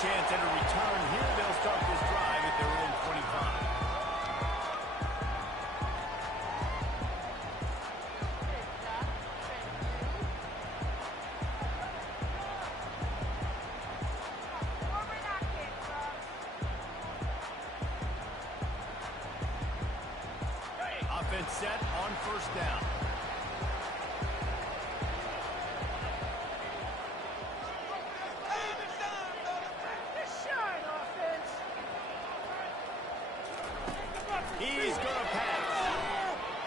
chance at a return here. They'll start this drive at their own 25. Offense set on first down. He's going to pass.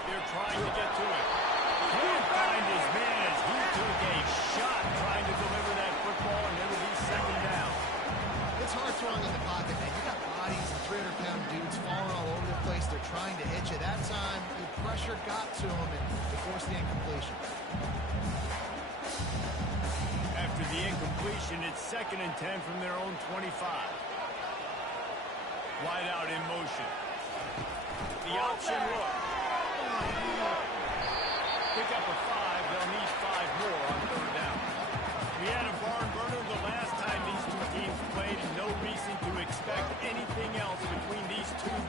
They're trying to get to him. Can't find his man as he took a shot trying to deliver that football, and it'll be second down. It's hard throwing in the pocket, man. You got bodies and 300-pound dudes falling all over the place. They're trying to hit you. That time, the pressure got to him, and they forced the incompletion. After the incompletion, it's 2nd and 10 from their own 25. Wide out in motion. The option look. Pick up a 5. They'll need 5 more on third down. We had a barn burner the last time these two teams played, and no reason to expect anything else between these two.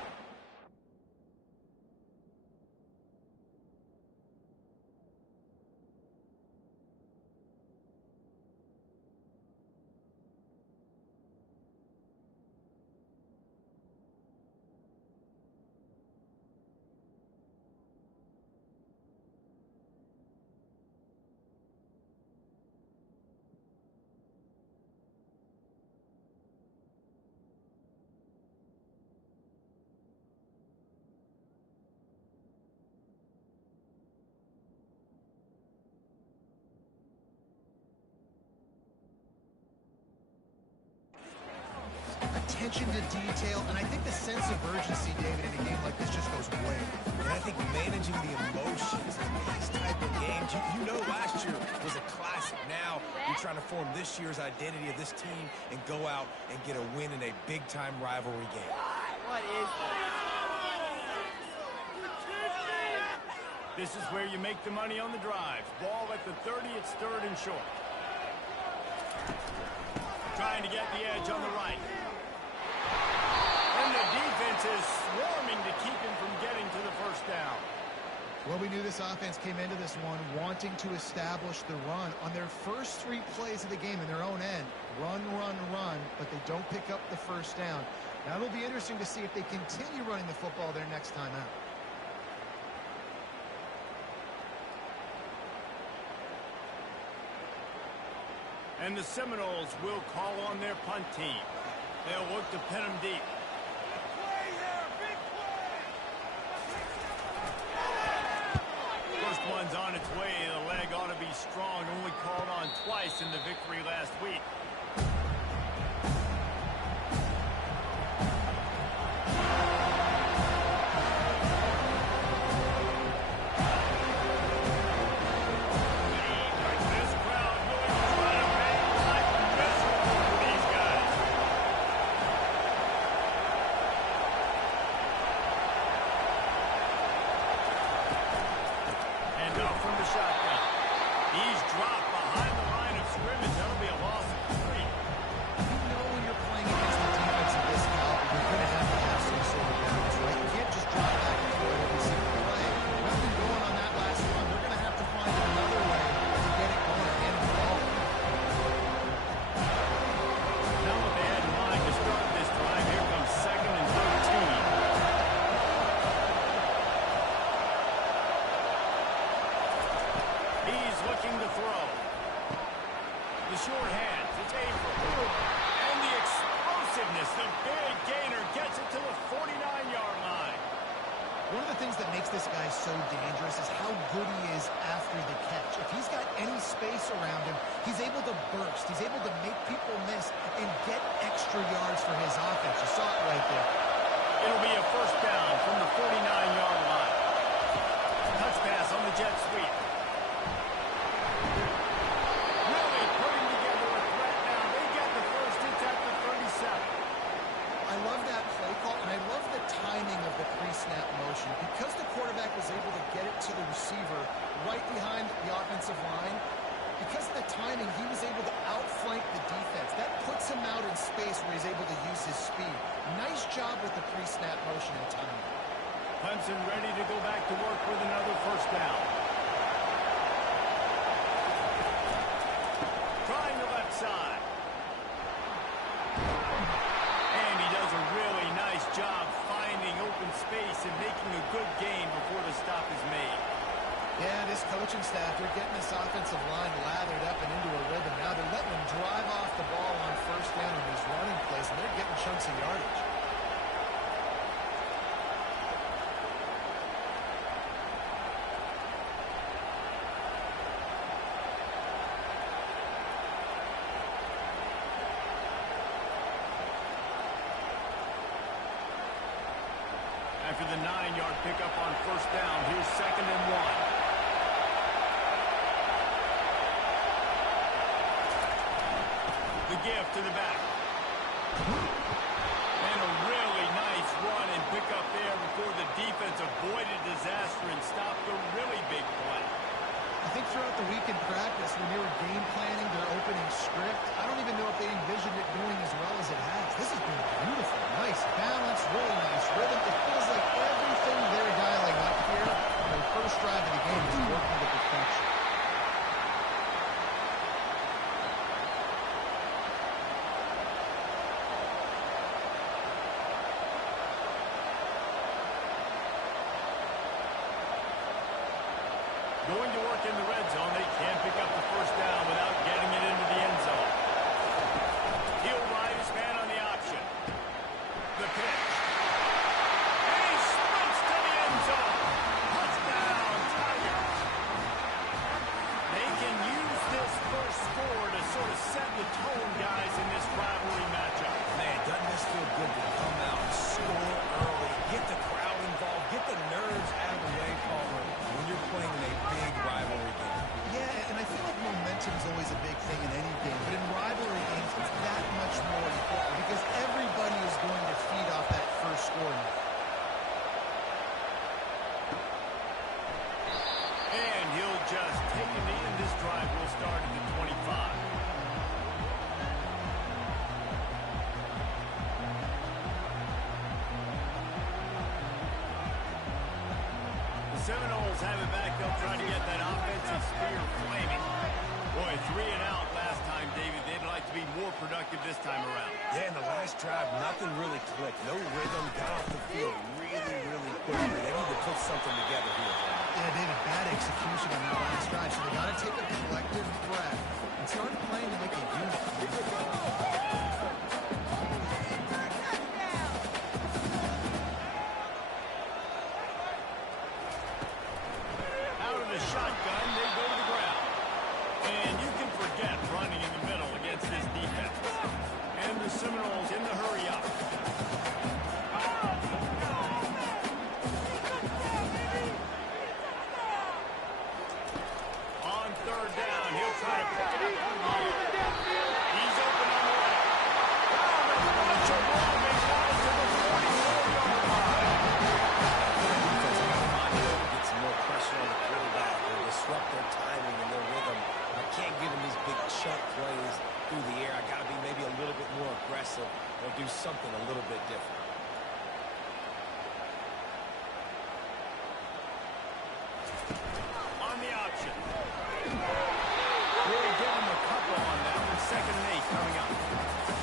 Attention to detail, and I think the sense of urgency, David, in a game like this just goes way. And I think managing the emotions in these type of games, you know last year was a classic. Now you're trying to form this year's identity of this team and go out and get a win in a big-time rivalry game. What is This is where you make the money on the drive. Ball at the 30, it's 3rd and short. Trying to get the edge on the right. And the defense is swarming to keep him from getting to the first down. Well, we knew this offense came into this one wanting to establish the run on their first 3 plays of the game in their own end. Run, run, run, but they don't pick up the first down. Now it'll be interesting to see if they continue running the football their next time out. And the Seminoles will call on their punt team. They'll look to pin them deep. First one's on its way. The leg ought to be strong. Only called on twice in the victory last week. One of the things that makes this guy so dangerous is how good he is after the catch. If he's got any space around him, he's able to burst. He's able to make people miss and get extra yards for his offense. You saw it right there. It'll be a first down from the 49-yard line. Touch pass on the jet sweep. Really putting together a threat now. They get the first. It's at the 37. I love that play call, and I love the timing of the pre-snap motion. Because the quarterback was able to get it to the receiver right behind the offensive line, because of the timing, he was able to outflank the defense. That puts him him out in space where he's able to use his speed. Nice job with the pre-snap motion and timing. Clemson ready to go back to work with another first down. Trying the left side. And he does a really nice job finding open space and making a good gain before the stop is made. Yeah, this coaching staff, they're getting this offensive line lathered up and into a rhythm. Now they're letting them drive off the ball on first down on these running plays, and they're getting chunks of yardage. After the 9-yard pickup on first down, here's 2nd and 1. The give to the back. And a really nice run and pickup there before the defense avoided disaster and stopped a really big play. I think throughout the week in practice, when they were game planning their opening script, I don't even know if they envisioned it going as well as it has. This has been beautiful. Nice balance, really nice rhythm. It feels like everything they're dialing up here on their first drive of the game is working to perfection. Going to work in the red zone. They can't pick up the first down without getting it into the end zone. He'll ride his man on the option. The pitch. And he sprints to the end zone. Touchdown, Tigers. They can use this first score to sort of set the tone, guys, in this rivalry matchup. Man, doesn't this feel good to come out and score early, get the crowd involved, get the nerves out of the way, Palmer, when you're playing in a big rivalry game. Yeah, and I feel like momentum is always a big thing in any game, but in rivalry games, it's that much more important because everybody is going to feed off that first score. And he'll just take a knee, and this drive will start at the 25. Seminoles have it back. They'll try to get that offensive spear flaming. Boy, 3 and out last time, David. They'd like to be more productive this time around. Yeah, in the last drive, nothing really clicked. No rhythm, got off the field really quickly. They need to put something together here. Yeah, David, bad execution on that last drive, so they got to take a collective breath and start playing to make a unit. The shotgun, they go to the ground. And you can forget running in the middle against this defense. And the Seminoles in the hurry up. On 3rd down, he'll try to pick it up. He's open on the right. Bunch of long and down to the 44-yard line. Get some more pressure on the quarterback. They'll disrupt their timing and their rhythm. I can't give them these big chunk plays through the air. I got to be maybe a little bit more aggressive or do something a little bit different. On the option. Really give him a couple on that one. 2nd and 8 coming up.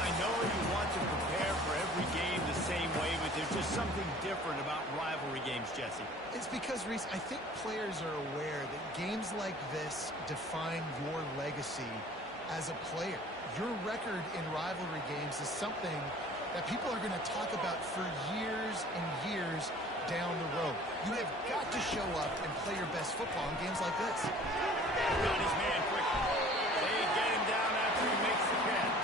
I know you want to prepare for every game the same way, but there's just something different about rivalry games, Jesse. It's because, Reese, I think players are aware that games like this define your legacy as a player. Your record in rivalry games is something that people are going to talk about for years and years down the road. You have got to show up and play your best football in games like this. Got his man quick. They get him down after he makes the catch.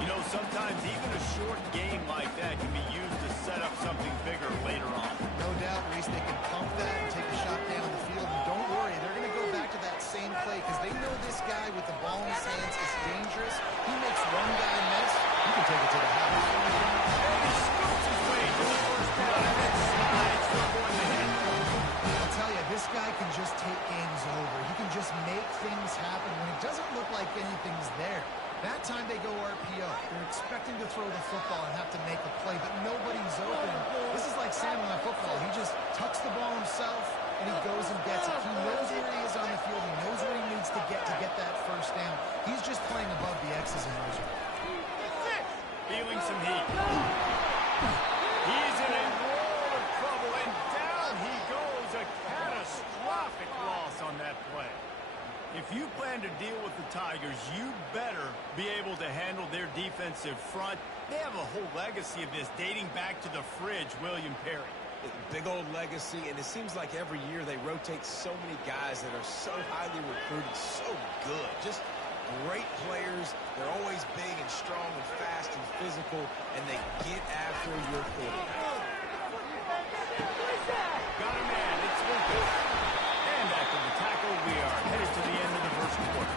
You know, sometimes even a short game like that can be used to set up something bigger later on. No doubt, Reese, they can pump that and take a shot down the field. And don't worry, they're going to go back to that same play because they know this guy with the ball in his hands is dangerous. He makes one guy miss, you can take it to the house. And he scoops his way to the first down and then slides for going to hit. I'll tell you, this guy can just take games over. He can just make things happen when it doesn't look like anything's there. That time they go RPO. expecting to throw the football and have to make a play, but nobody's open. This is like Samuel on football. He just tucks the ball himself, and he goes and gets it. He knows where he is on the field. He knows where he needs to get that first down. He's just playing above the X's and O's. Feeling some heat. He's in a world of trouble, and down he goes. A catastrophic loss on that play. If you plan to deal with the Tigers, you better be able to handle their defensive front. They have a whole legacy of this dating back to the fridge, William Perry. Big old legacy, and it seems like every year they rotate so many guys that are so highly recruited, so good. Just great players. They're always big and strong and fast and physical, and they get after your quarterback. Got a man. It's Winkler. And after the tackle, we are headed to the end of the first quarter.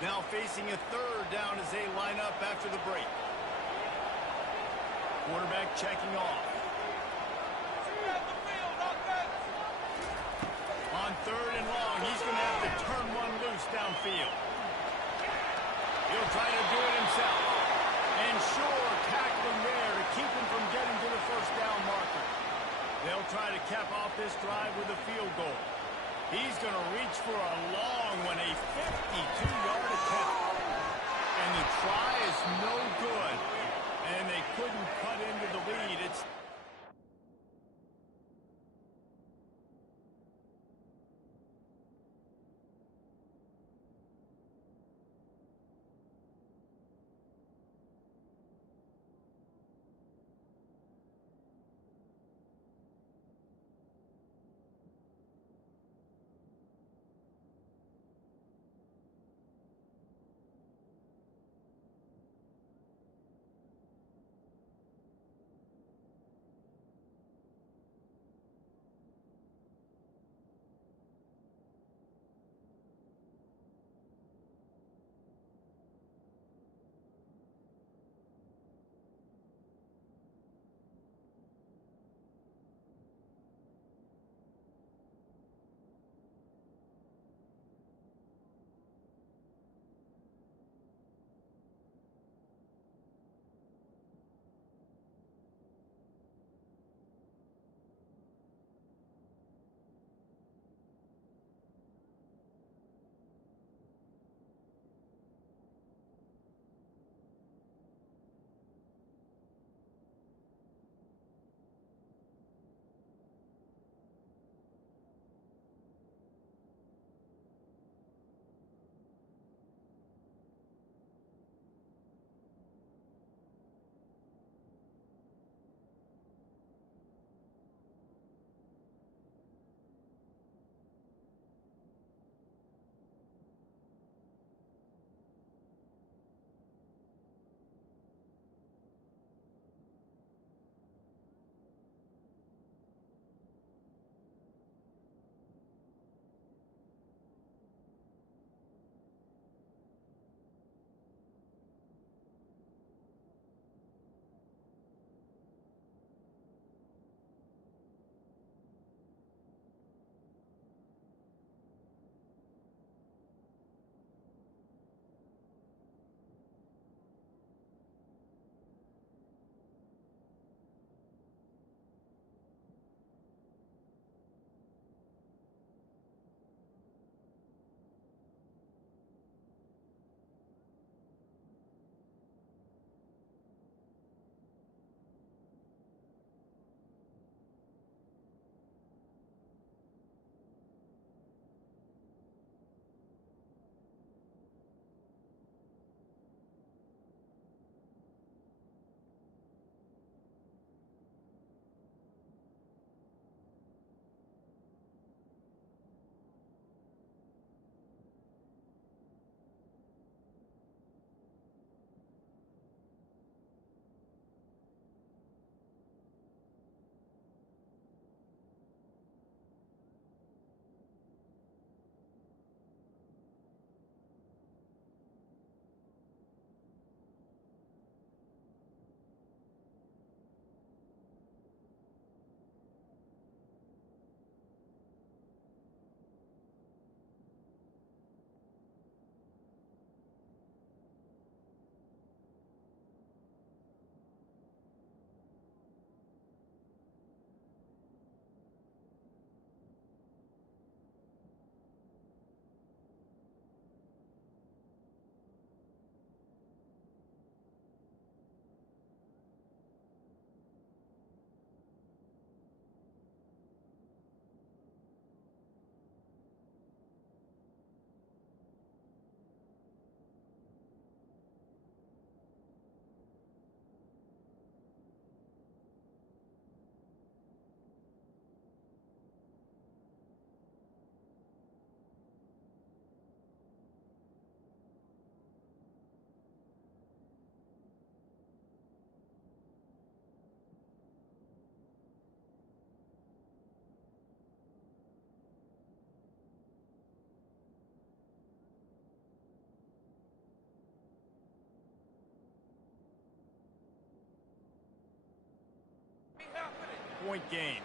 Now facing a third down as they line up after the break. Quarterback checking off. On third and long, he's going to have to turn one loose downfield. He'll try to do it himself. And sure, tackling there to keep him from getting to the first down marker. They'll try to cap off this drive with a field goal. He's going to reach for a long one, a 52-yard attempt. And the try is no good. And they couldn't cut into the lead. It's 3-point game.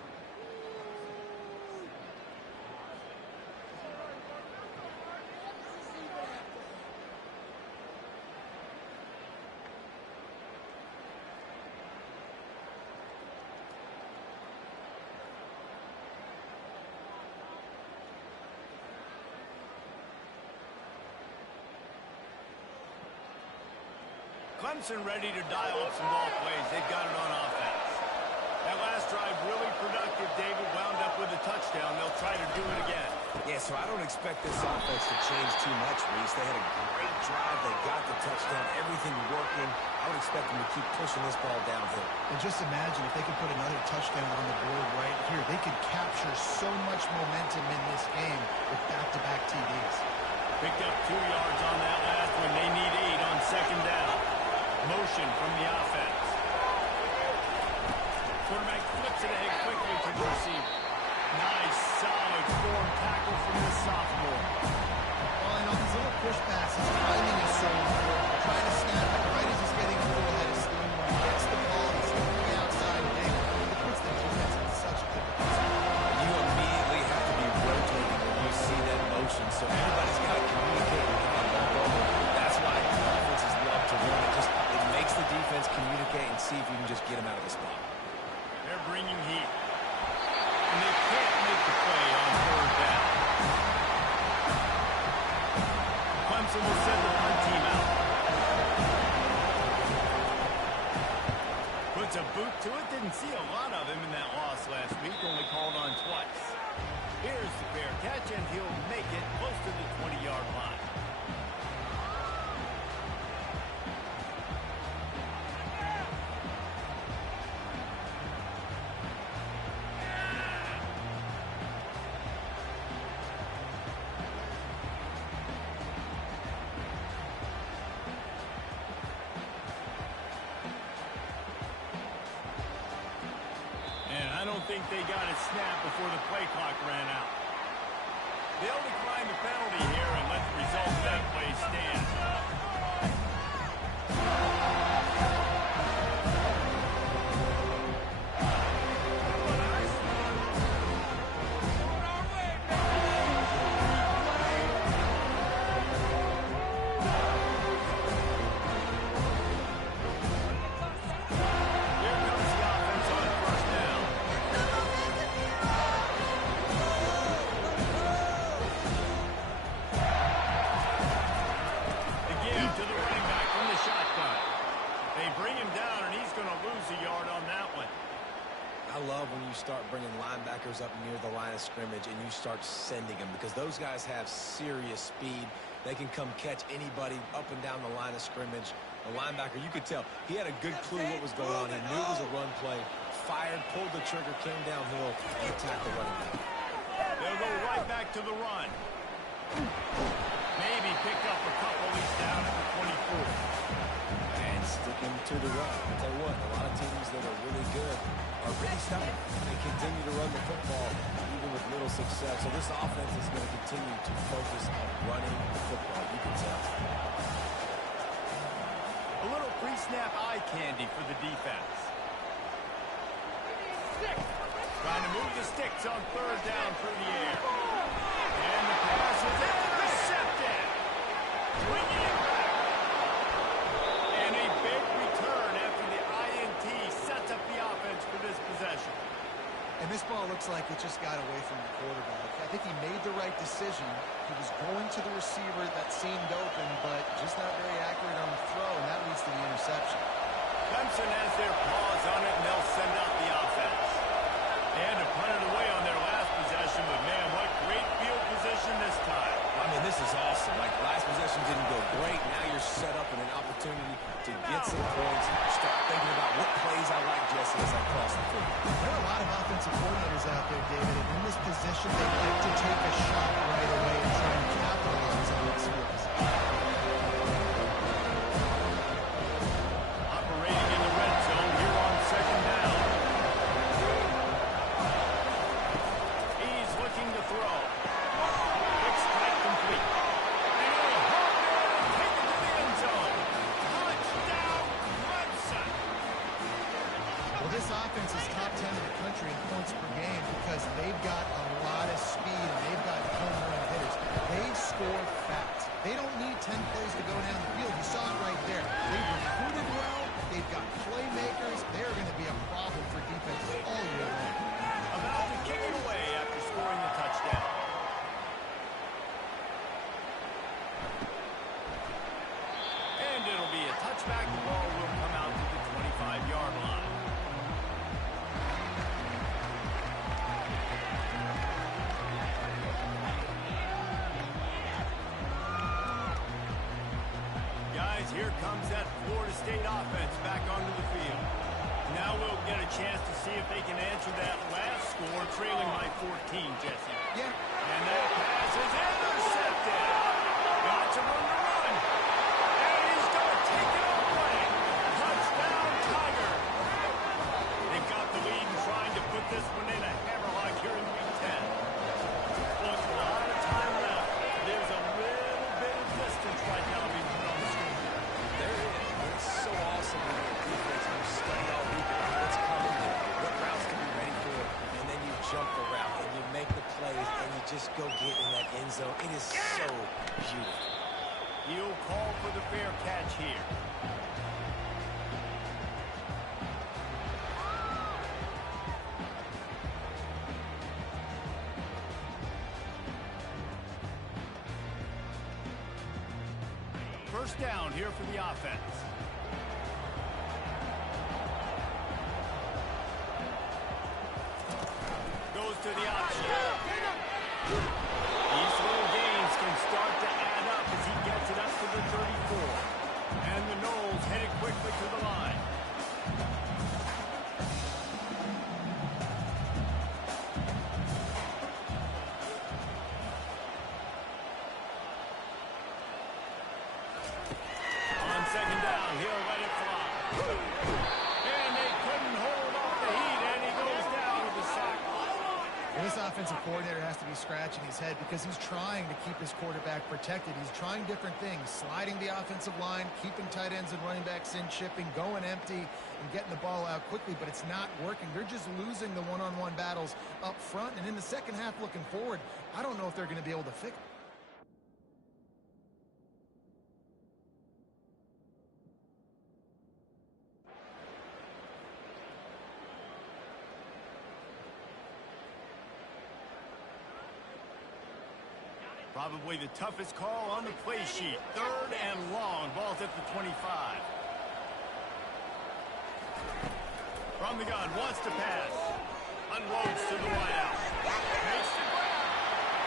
Clemson ready to dial up some ball plays. They've got it on offense. That last drive really productive. David wound up with a touchdown. They'll try to do it again. Yeah, so I don't expect this offense to change too much, Reese. They had a great drive. They got the touchdown. Everything working. I would expect them to keep pushing this ball downhill. And just imagine if they could put another touchdown on the board right here. They could capture so much momentum in this game with back-to-back TDs. Picked up 2 yards on that last one. They need 8 on second down. Motion from the offense. Quarterback flips it ahead quickly to the receiver. Nice, solid form tackle from the sophomore. Well, and on these little push passes, timing is so important. Trying to snap it right as he's getting a full head of steam. When he gets the ball, he's looking outside big. It puts the defense in such a difficult spot. You immediately have to be rotating when you see that motion, so everybody's got to communicate with that ball. That's why offenses love to run it. It makes the defense communicate and see if you can just get them out of the spot. They're bringing heat. And they can't make the play on third down. Clemson will send the punt team out. Puts a boot to it. Didn't see a lot of him in that loss last week. Only called on twice. Here's the fair catch, and he'll make it close to the 20-yard line. I don't think they got a snap before the play clock ran out. They'll decline the penalty here and let the result of that play stand. Start bringing linebackers up near the line of scrimmage and you start sending them because those guys have serious speed. They can come catch anybody up and down the line of scrimmage. The linebacker, you could tell, he had a good clue what was going on. He knew it was a run play, fired, pulled the trigger, came downhill, and attacked the running back. They'll go right back to the run. Maybe pick up a couple each down at the 24. And sticking to the run. I'll tell you what, a lot of teams that are really good are really stubborn. They continue to run the football even with little success. So this offense is going to continue to focus on running the football. You can tell. A little pre-snap eye candy for the defense. Trying to move the sticks on third down through the air. And the pass is intercepted. Bringing it back. And a big return after the INT sets up the offense for this possession. And this ball looks like it just got away from the quarterback. I think he made the right decision. He was going to the receiver that seemed open, but just not very accurate on the throw, and that leads to the interception. Clemson has their paws on it, and they'll send out the offense. They had to punt it away on their last possession, but man, what great field position this time. I mean, this is awesome. Like, last possession didn't go great. Now you're set up in an opportunity to get some points. Start thinking about what plays I like, Jesse, as I cross the field. There are a lot of offensive coordinators out there, David, and in this position, they like to take a shot right away and try and capitalize on these skills. Operating in the red zone here on second down. He's looking to country in points per game because they've got a lot of speed and they've got home run hitters. They score fast. They don't need 10 plays to go down the field. You saw it right there. They've recruited well. They've got playmakers. They're going to be a problem for defenses all year long. About to kick it away after scoring the touchdown. And it'll be a touchback. The ball will come out to the 25-yard line. Guys, here comes that Florida State offense back onto the field. Now we'll get a chance to see if they can answer that last score, trailing by 14, Jesse. Yeah. And that pass is intercepted. Got some room to run. And he's going to take it all away. Touchdown, Tiger. They've got the lead and trying to put this one in a hammerlock here in Week 10. Look, a lot of time left. There's a little bit of distance right now being put on the screen. There it is. But it's so awesome when you're a defense and you study all week what's coming and what routes to be ready for, and then you jump the route and you make the plays and you just go get in that end zone. It is so beautiful. He'll call for the fair catch here. First down here for the offense. Goes to the option. These little gains can start to add up as he gets it up to the 34. And the Knowles headed quickly to the line. On second down, he'll let it fly. And they couldn't hold off the heat, and he goes down with the sack. And this offensive coordinator has to be scratching his head because he's trying to keep his quarterback protected. He's trying different things, sliding the offensive line, keeping tight ends and running backs in, chipping, going empty, and getting the ball out quickly, but it's not working. They're just losing the one-on-one battles up front, and in the second half looking forward, I don't know if they're going to be able to fix it. Probably the toughest call on the play sheet. Third and long. Ball's at the 25. From the gun, wants to pass. Unloads to the wideout. Makes the grab.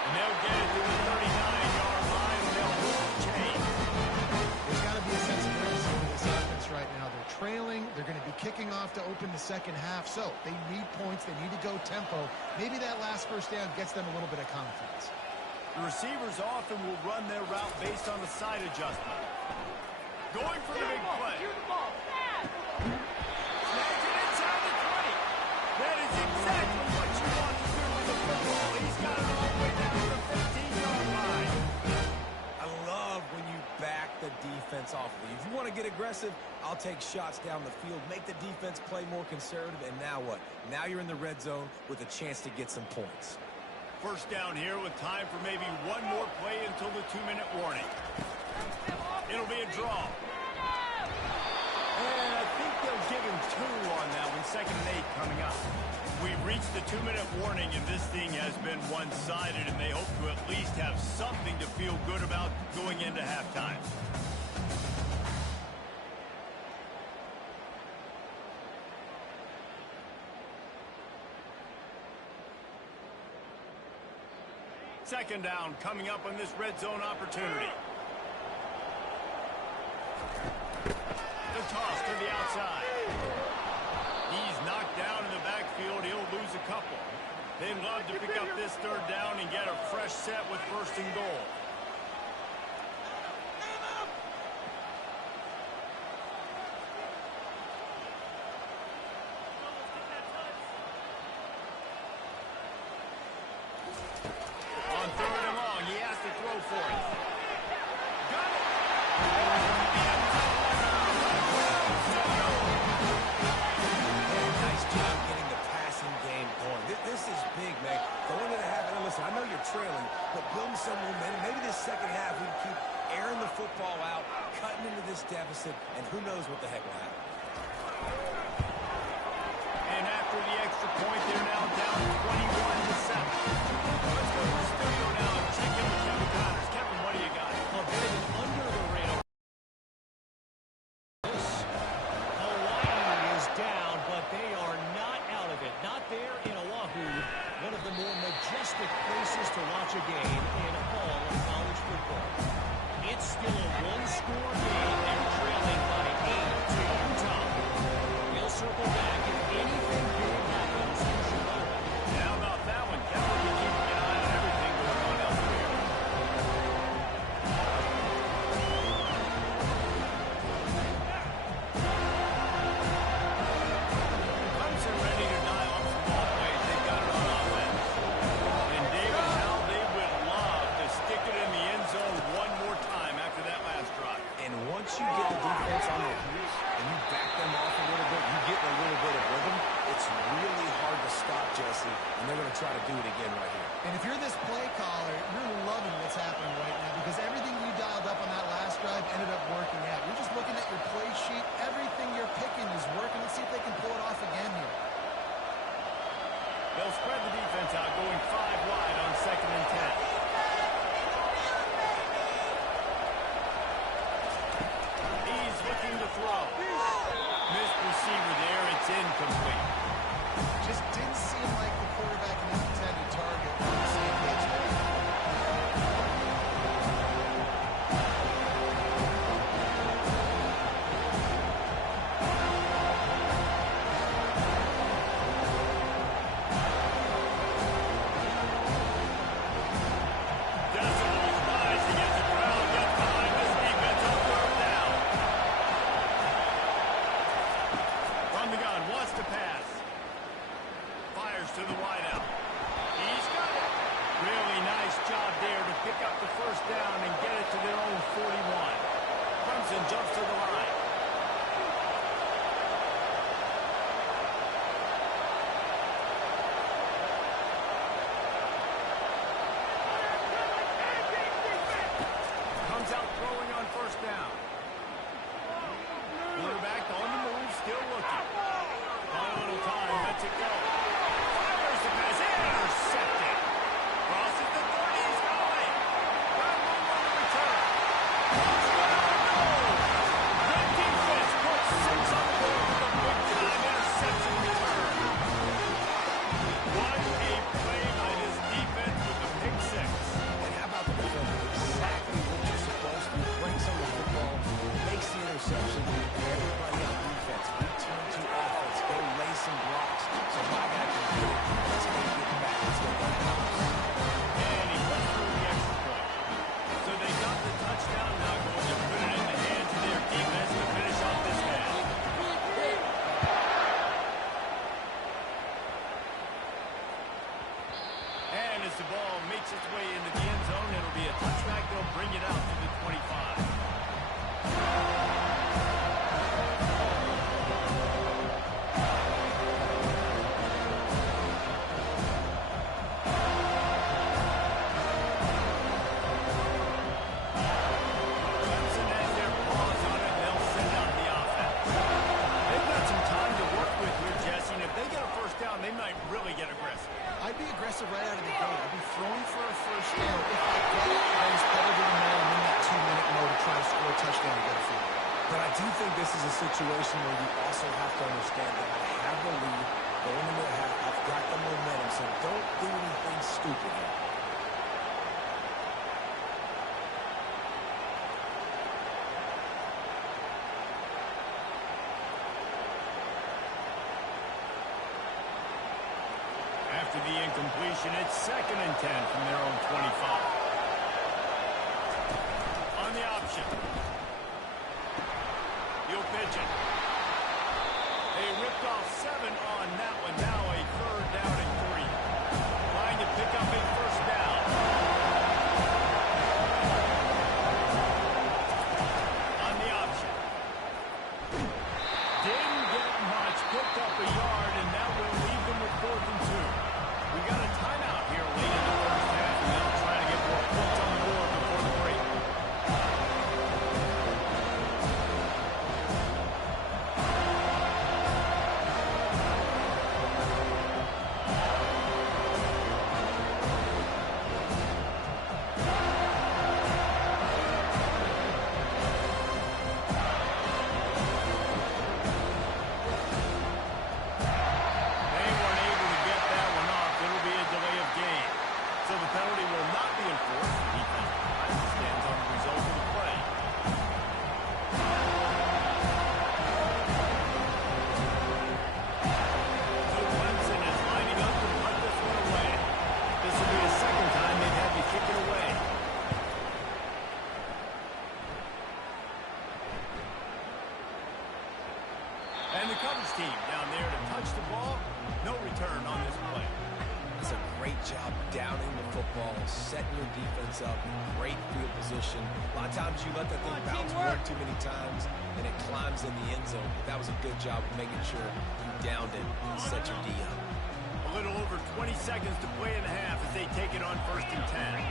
And they'll get it to the 39-yard line, and they'll move the chain. There's got to be a sense of urgency with this offense right now. They're trailing. They're going to be kicking off to open the second half. So they need points. They need to go tempo. Maybe that last first down gets them a little bit of confidence. The receivers often will run their route based on a side adjustment. Going for the big play. Snags it inside the 20. That is exactly what you want to do with the football. He's got it all the way down to the 15-yard line. I love when you back the defense off of you. If you want to get aggressive, I'll take shots down the field, make the defense play more conservative, and now what? Now you're in the red zone with a chance to get some points. First down here with time for maybe one more play until the 2-minute warning. It'll be a draw. And I think they'll give him 2 on that one. 2nd and 8 coming up. We've reached the 2-minute warning, and this thing has been one-sided, and they hope to at least have something to feel good about going into halftime. Second down coming up on this red zone opportunity. The toss to the outside. He's knocked down in the backfield. He'll lose a couple. They'd love to pick up this third down and get a fresh set with first and goal. On third and long, he has to throw for it. Got it! Nice job getting the passing game trailing, but building some momentum. Maybe this second half we can keep airing the football out, cutting into this deficit, and who knows what the heck will happen. And after the extra point, they're now down 21-7. Let's go to the studio now and check in with Kevin Connors. Kevin, what do you got? A bit of an under-the-radar. Hawaii is down, but they are not out of it. Not there in Oahu, one of the more majestic places to watch a game in all of college football. It's still a one-score game. They're trailing by 8 to Utah. We'll circle back if anything big happens in Chicago. How about that one, Kevin? We'll be keeping an eye on everything going on elsewhere. Clemson ready to dial up some ball plays. They've got it on offense. And David, how they would love to stick it in the end zone one more time after that last drive. And once you get the defense on their heels and you back them off a little bit, you get a little bit of rhythm, it's really hard to stop, Jesse, and they're going to try to do it again right here. And if you're this play caller, you're loving what's happening right now because everything you dialed up on that last drive ended up working out. You're just looking at your play sheet. Everything you're picking is working. Let's see if they can pull it off again here. They'll spread the defense out, going 5 wide on 2nd and 10. He's looking to throw. Missed receiver there. It's incomplete. Just didn't seem like the quarterback and his intended target on the same page there. Decibels rising as the crowd gets behind this defense on 3rd down. From the gun, wants to pass. Fires to the wideout. He's got it. Really nice job there to pick up the 1st down and get it to their own 41. Clemson jumps to the line. Comes out throwing on 1st down. Quarterback on the move, still looking. On a little time, lets it go. Fires the pass, intercepted. Crosses the 30, he's going. Got room on the return. Good defense puts 6 on the board with a big-time interception return. What a play by this defense with the pick 6. And how about the defender? Exactly what you're supposed to do. Brings on the football, makes the interception, and everybody on defense return to offense. Go lay some blocks so my guy can get it. Let's go get it back. Let's go get it back. And he puts through the extra point. So they got the touchdown, now going to put it in the hands of their defense to finish off this half. And as the ball makes its way into the end zone, it'll be a touchback. They'll bring it out to the 25. Clemson has their paws on it. They'll send out the offense. They've got some time to work with here, Jesse, and if they get a 1st down, they might really get aggressive. I'd be aggressive right out of the gate. I'd be throwing for a 1st down. If I get it, I was pedal to the metal in that 2-minute mode to try to score a touchdown and get a field. But I do think this is a situation where you also have to understand that I have the lead going into the half. I've got the momentum, so don't do anything stupid here. After the incompletion, it's 2nd and 10 from their own 25. On the option. He'll pitch it. They ripped off 7 on that one. Now a 3rd down and 3. Trying to pick up a 1st down. On the option. Didn't get much. Picked up a yard, and that will leave them with 4th and 2. We got a timeout here late in the 1st half. your defense up. Great field position. A lot of times you let that thing bounce one too many times, and it climbs in the end zone. But that was a good job of making sure you downed it and set your D up. A little over 20 seconds to play in the half as they take it on 1st and 10.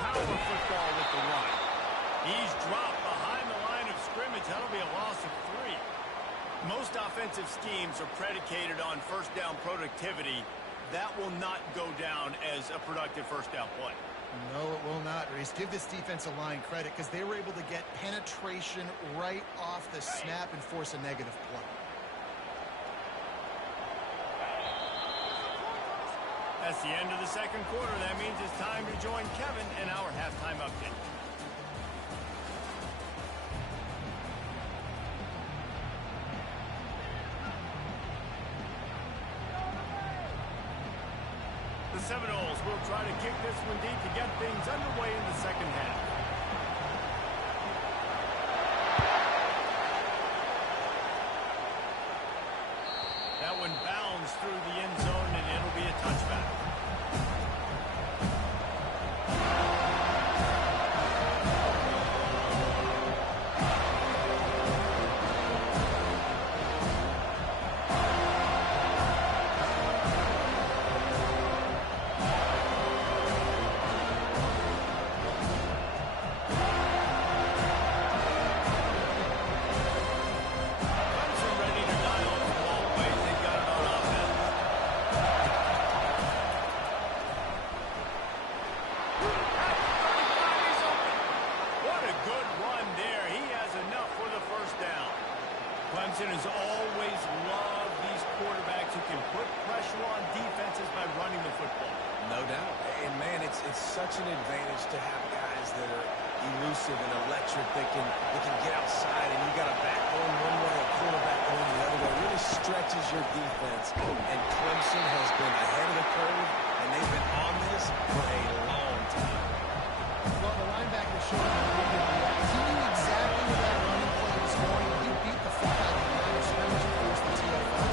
Power football with the run. He's dropped behind the line of scrimmage. That'll be a loss of 3. Most offensive schemes are predicated on first down productivity. That will not go down as a productive first down play. No, it will not, Reese. Give this defensive line credit because they were able to get penetration right off the snap and force a negative play. That's the end of the second quarter. That means it's time to join Kevin in our halftime update. The Seminoles will try to kick this one deep to get things underway in the second half. That one bounds through the end zone, and it'll be a touchback. Clemson has always loved these quarterbacks who can put pressure on defenses by running the football. No doubt. And, man, it's such an advantage to have guys that are elusive and electric that can get outside, and you got a back going one way, a quarterback going the other way. It really stretches your defense. And Clemson has been ahead of the curve, and they've been on this for a long time. Well, the linebacker showed him he knew exactly where that running play was going. He beat the fullback in the line of scrimmage and forced the TFL.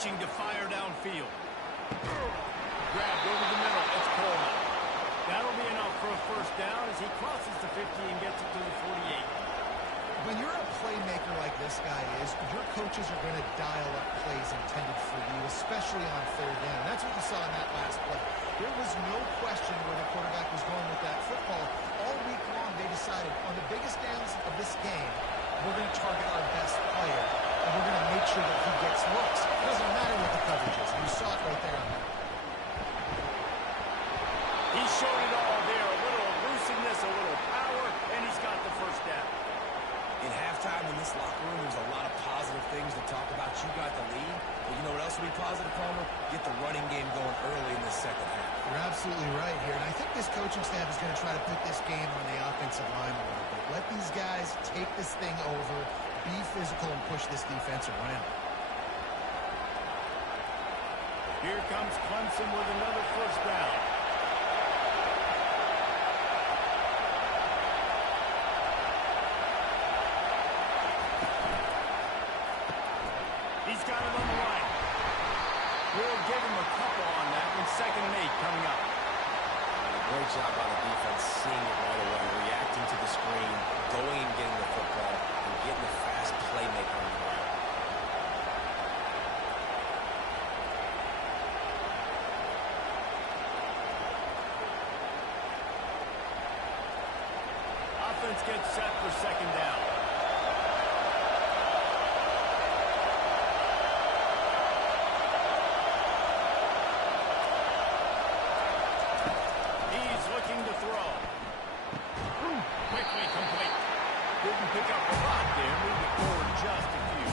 To fire downfield. Grabbed over the middle. It's Coleman. That'll be enough for a first down as he crosses the 50 and gets it to the 48. When you're a playmaker like this guy is, your coaches are going to dial up plays intended for you, especially on third down. That's what you saw in that last play. There was no question where the quarterback was going with that football. All week long, they decided on the biggest downs of this game, we're going to target our best player, and we're going to make sure that he gets looks. It doesn't matter what the coverage is. You saw it right there on that. He showed it all there. A little elusiveness, a little power, and he's got the first down. In halftime in this locker room, there's a lot of positive things to talk about. You got the lead, but you know what else will be positive, Palmer? Get the running game going early in the second half. You're absolutely right here, and I think this coaching staff is going to try to put this game on the offensive line a little bit. Let these guys take this thing over, be physical, and push this defense around. Here comes Clemson with another first down. He's got it on the line. We'll give him a couple on that one. 2nd and Great job by the defense, seeing it right away, reacting to the screen, going and getting the football, and getting the fast playmaker on the ground. Offense gets set for second down. He's looking to throw. Quickly complete. Didn't pick up a lot there. Moved it forward just a few.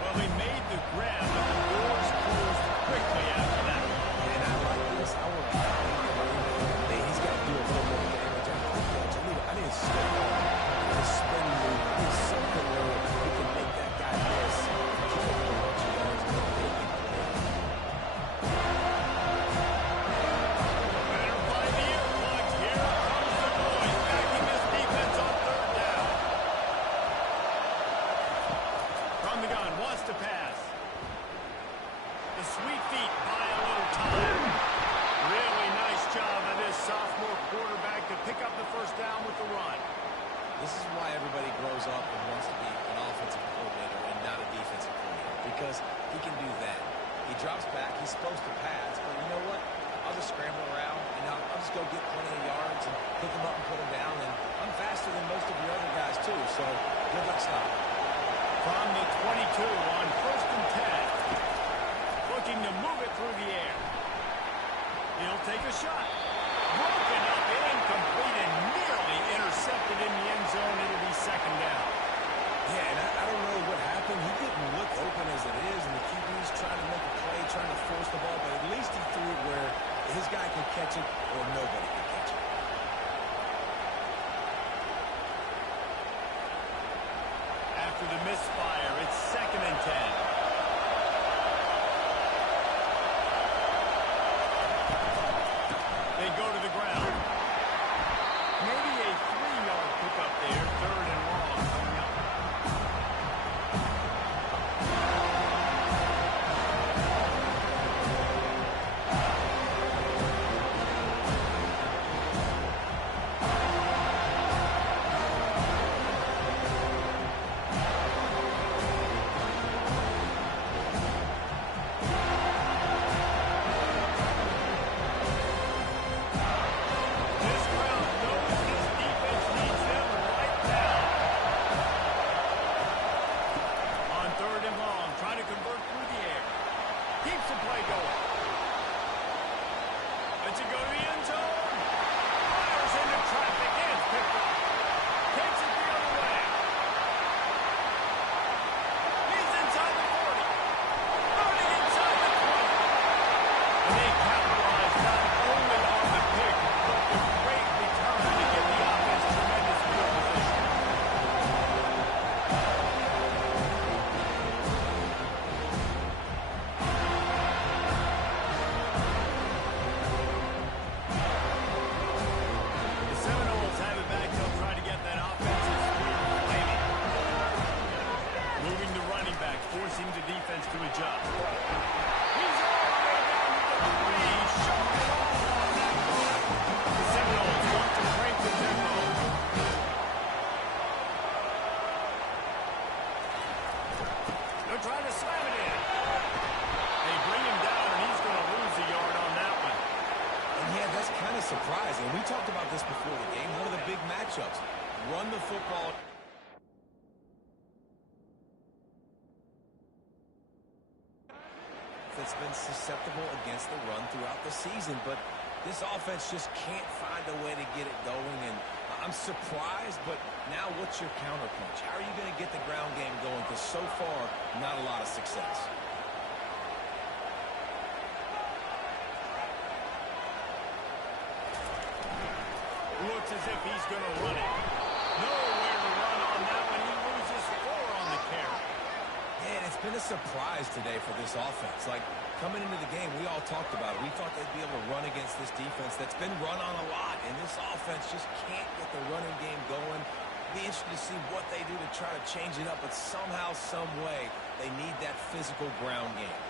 Well, they made the grab, but the doors closed quickly after that. And I like this. I want to he's got to do a little more damage after the catch. I need a spin move. A spin move. I need something where we can make that guy miss. Keep up a bunch of yards and make it play. Better find the earplugs. Here comes the boys backing this defense on third down. From the gun, wants to pass. The sweet feet buy a little time. Really nice job of this sophomore quarterback to pick up the first down with the run. This is why everybody grows up and wants to be an offensive coordinator and not a defensive coordinator, because he can do that. He drops back, he's supposed to pass, but you know what? I'll just scramble around, and I'll just go get plenty of yards and pick them up and put them down, and I'm faster than most of your other guys, too, so good luck stopping. From the 22 on first and 10. Looking to move it through the air. He'll take a shot. Broken up, incomplete, and nearly intercepted in the end zone. It'll be second down. Yeah, and I don't know what happened. He didn't look open as it is, and the QB's trying to make a play, trying to force the ball, but at least he threw it where his guy could catch it or nobody could catch it. After the misfire, it's second and 10. They go to the ground. Maybe a 3-yard pickup there. Third and long coming up. This crowd knows this defense needs them right now. On third and long, trying to convert through the air. Keeps the play going. Lets it go to the end zone. Fires into traffic. It's picked up. Takes it the other way. He's inside the 40. Running inside the 20. And they capitalize not only on the pick, but the great return to give the offense tremendous field position. The Seminoles have it back. They'll try to get that offensive speed flaming. Moving the running back, forcing the defense to adjust. He's all the way down to the 3. Showing it all on that run. The Seminoles want to crank the tempo. They're trying to slam it in. They bring him down, and he's going to lose a yard on that one. And yeah, that's kind of surprising. We talked about this before the game. One of the big matchups. Run the football. That's been susceptible against the run throughout the season, but this offense just can't find a way to get it going, and I'm surprised, but now what's your counterpunch? How are you going to get the ground game going? Because so far, not a lot of success. Looks as if he's going to run it. Nowhere to run on that one. He loses 4 on the carry. Yeah, and it's been a surprise today for this offense. Like, coming into the game, we all talked about it. We thought they'd be able to run against this defense that's been run on a lot, and this offense just can't get the running game going. Be interested to see what they do to try to change it up, but somehow, some way, they need that physical ground game.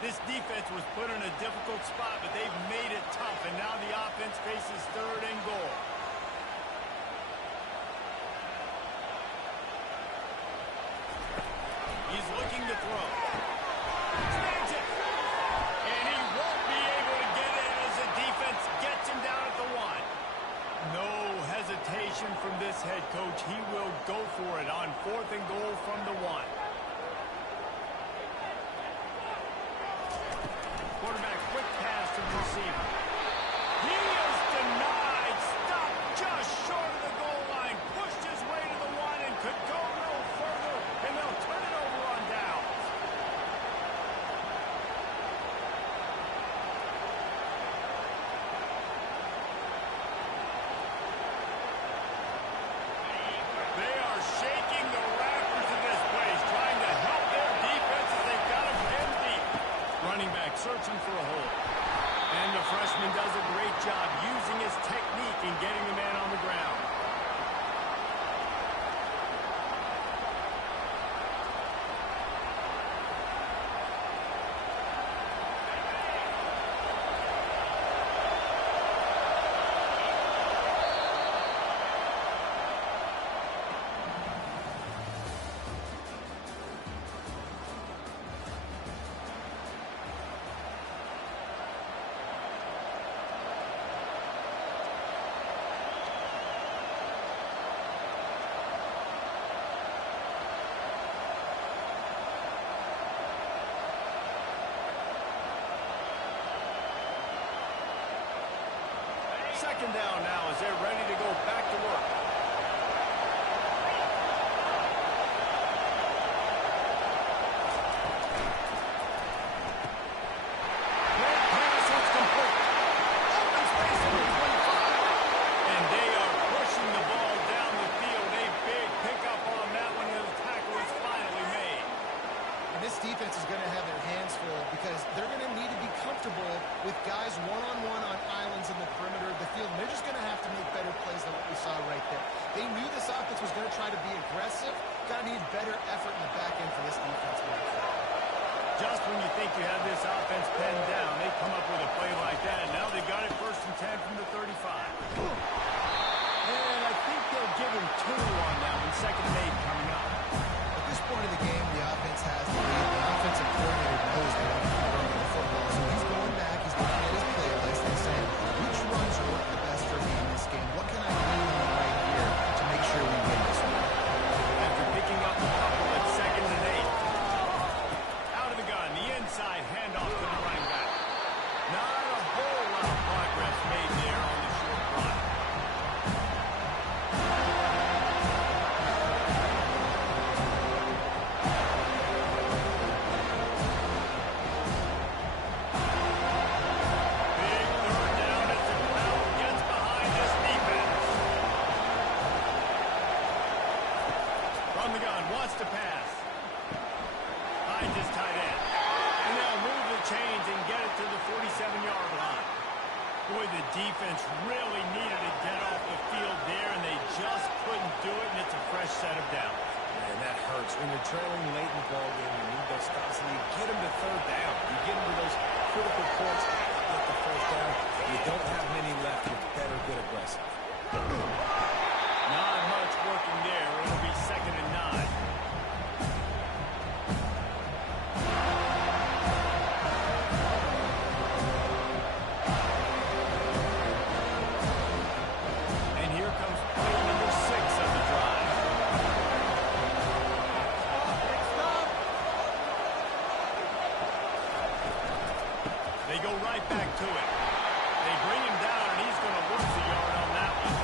This defense was put in a difficult spot, but they've made it tough, and now the offense faces This is 3rd and goal. He's looking to throw. Stands it. And he won't be able to get it as the defense gets him down at the 1. No hesitation from this head coach. He will go for it on 4th and goal from the 1. Quarterback, quick pass to the receiver. He is denied. Stopped just short of the goal line. Pushed his way to the 1 and could go no further. And they'll turn it over on down. They are shaking the rafters of this place, trying to help their defense as they've got him pinned deep. Running back searching for a hole. And the freshman does a great job using his technique and getting the man on the ground. Second down now as they're ready to go back to work. Great pass, it's complete. Open space in the 25. And they are pushing the ball down the field. A big pickup on that one, and the tackle is finally made. And this defense is going to have their hands full because they're going to need to be comfortable with guys one-on-one on islands in the perimeter of the field. And they're just going to have to make better plays than what we saw right there. They knew this offense was going to try to be aggressive. Got to need better effort in the back end for this defense. Just when you think you have this offense penned down, they come up with a play like that. Now they got it 1st and 10 from the 35. And I think they'll give him 2 on that one. 2nd and 8 coming up. At this point of the game, the offense has the lead. The offensive coordinator knows they want to keep running the football. So he's going back, he's looking at his playlist and saying, which runs are working the best for me in this game? What can I do right here to make sure we win this one? After picking up a couple at 2nd and 8. Out of the gun, the inside handoff to the running back. Not a whole lot of progress made there on the short run. Big 3rd down as the crowd gets behind this defense. From the gun, wants to pass. Finds his tight end. And they'll move the chains and get it to the 47-yard line. Boy, the defense really needed to get off the field there, and they just couldn't do it, and it's a fresh set of downs. And that hurts. When you're trailing late in the ball game, you need those stops, and you get them to 3rd down. You get them to those critical points, get the 1st down. You don't have many left. You better get aggressive. Not much working there. It'll be 2nd and 9. And here comes play number 6 of the drive. They go right back to it. They bring him down, and he's going to lose a yard on that one.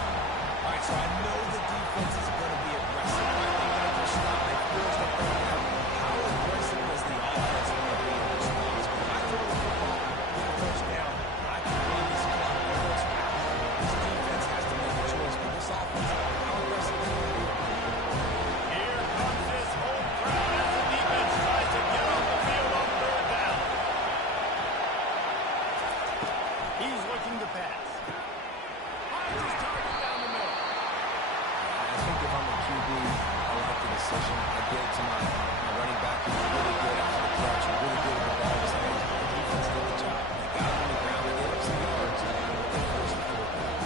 All right, so I know the defense is going to be aggressive. Right? They're going to just stop. They force the third down. How aggressive is the offense going to be in response? When I throw the football, get a 1st down, I can win this clock. This defense has to make a choice. But this offense, how aggressive is going to be? Here comes this whole crowd as the defense tries to get off the field on 3rd down. He's looking to pass. Finds his target down the middle. I think if I'm a QB, I like the decision. I get it to my running back who's really good after the catch, really good at the ball in his hands. The defense did the job. They got him on the ground. They gave up some yards. They forced the 4th down.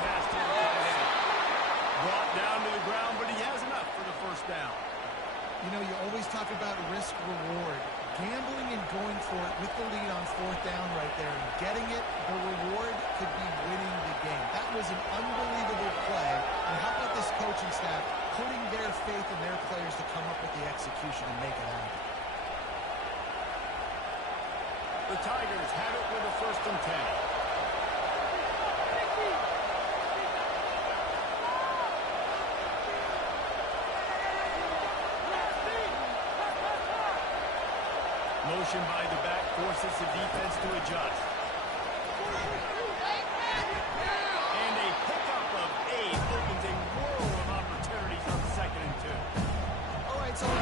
pass to the tight end. Brought down to the ground, but he has enough for the first down. You know, you always talk about risk-reward. Gambling and going for it with the lead on fourth down right there and getting it, the reward could be winning the game. That was an unbelievable play. And how about this coaching staff putting their faith in their players to come up with the execution and make it happen? The Tigers have it with a 1st and 10. Motion by the back forces the defense to adjust. And a pickup of 8 opens a world of opportunities on 2nd and 2. All right, so not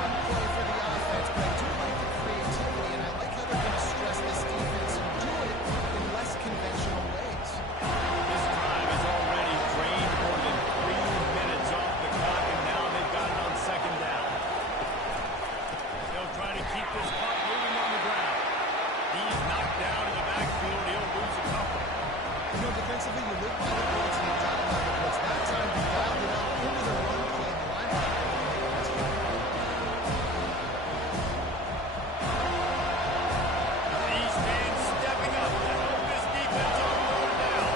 one play for the offense, but I do like the creativity, and I like how they're going to stress this defense and do it in less conventional ways. This drive has already drained more than 3 minutes off the clock, and now they've got it on 2nd down. They'll try to keep this puck moving on the ground. He's knocked down in the backfield. He'll lose a couple. You know, defensively, you live by the blitz and you die by the blitz. That time, they dialed it up into the run play, and the linebacker didn't make a mistake. These fans stepping up to help this defense on third down.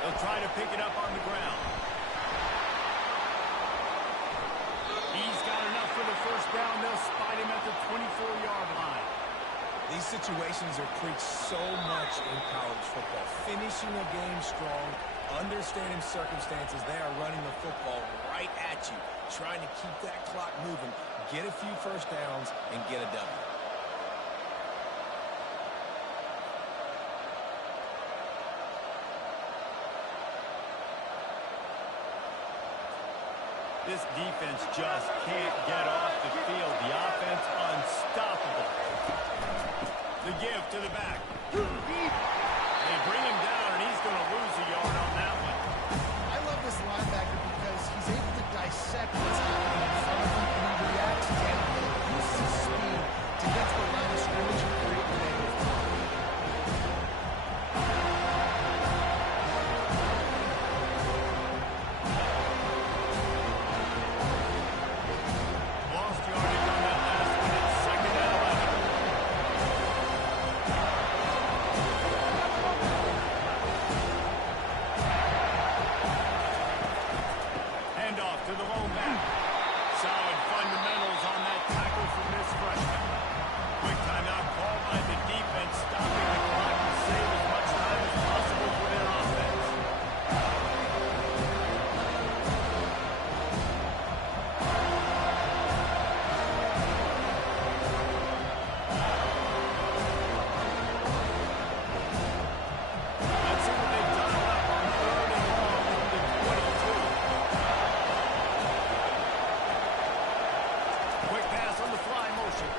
They'll try to pick it up on the ground. He's got enough for the first down. They'll spot him at the 24-yard line. These situations are preached so much in college football. Finishing a game strong, understanding circumstances. They are running the football right at you, trying to keep that clock moving, get a few first downs, and get a W. This defense just can't get off the field. The offense unstoppable. The give to the back. They bring him down, and he's going to lose a yard on that one. I love this linebacker because he's able to dissect what's happening in front of him, and he reacts downhill, uses his speed to get to the line of scrimmage and create the negative play. Lost yardage on that last one. It's 2nd and 11. Handoff to the lone back. Solid fundamentals on that tackle from this freshman. Quick timeout call by the defense, stopping the clock to save as much time as possible for their offense. Let's see what they've done up on 3rd and long from the 22. Quick pass on the fly motion.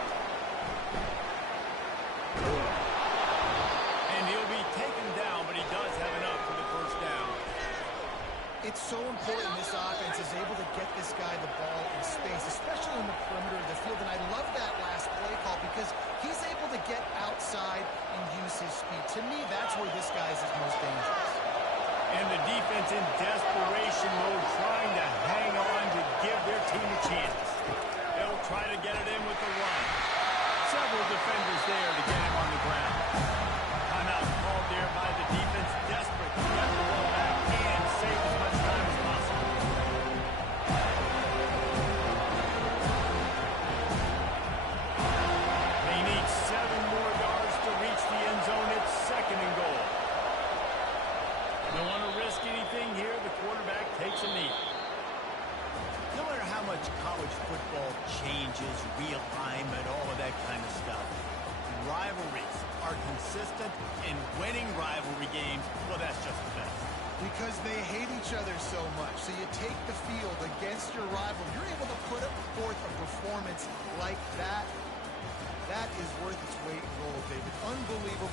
And he'll be taken down, but he does have enough for the first down. It's so important this offense is able to get this guy the ball in space, especially on the perimeter of the field. And I love that last play call because he's able to get outside and use his speed. To me, that's where this guy is his most dangerous. And the defense in desperation mode, trying to hang on to give their team a chance. They'll try to get it in with the run. Several defenders there to get him on the ground. Timeout called there by the defense, desperate to get the ball back and save as much time as possible. They need 7 more yards to reach the end zone. It's 2nd and goal. Don't want to risk anything here. The quarterback takes a knee. No matter how much college football changes, realignment, all of that kind of stuff, rivalries are consistent, and winning rivalry games, well, that's just the best. Because they hate each other so much. So you take the field against your rival. You're able to put forth a performance like that. That is worth its weight in gold, David. Unbelievable.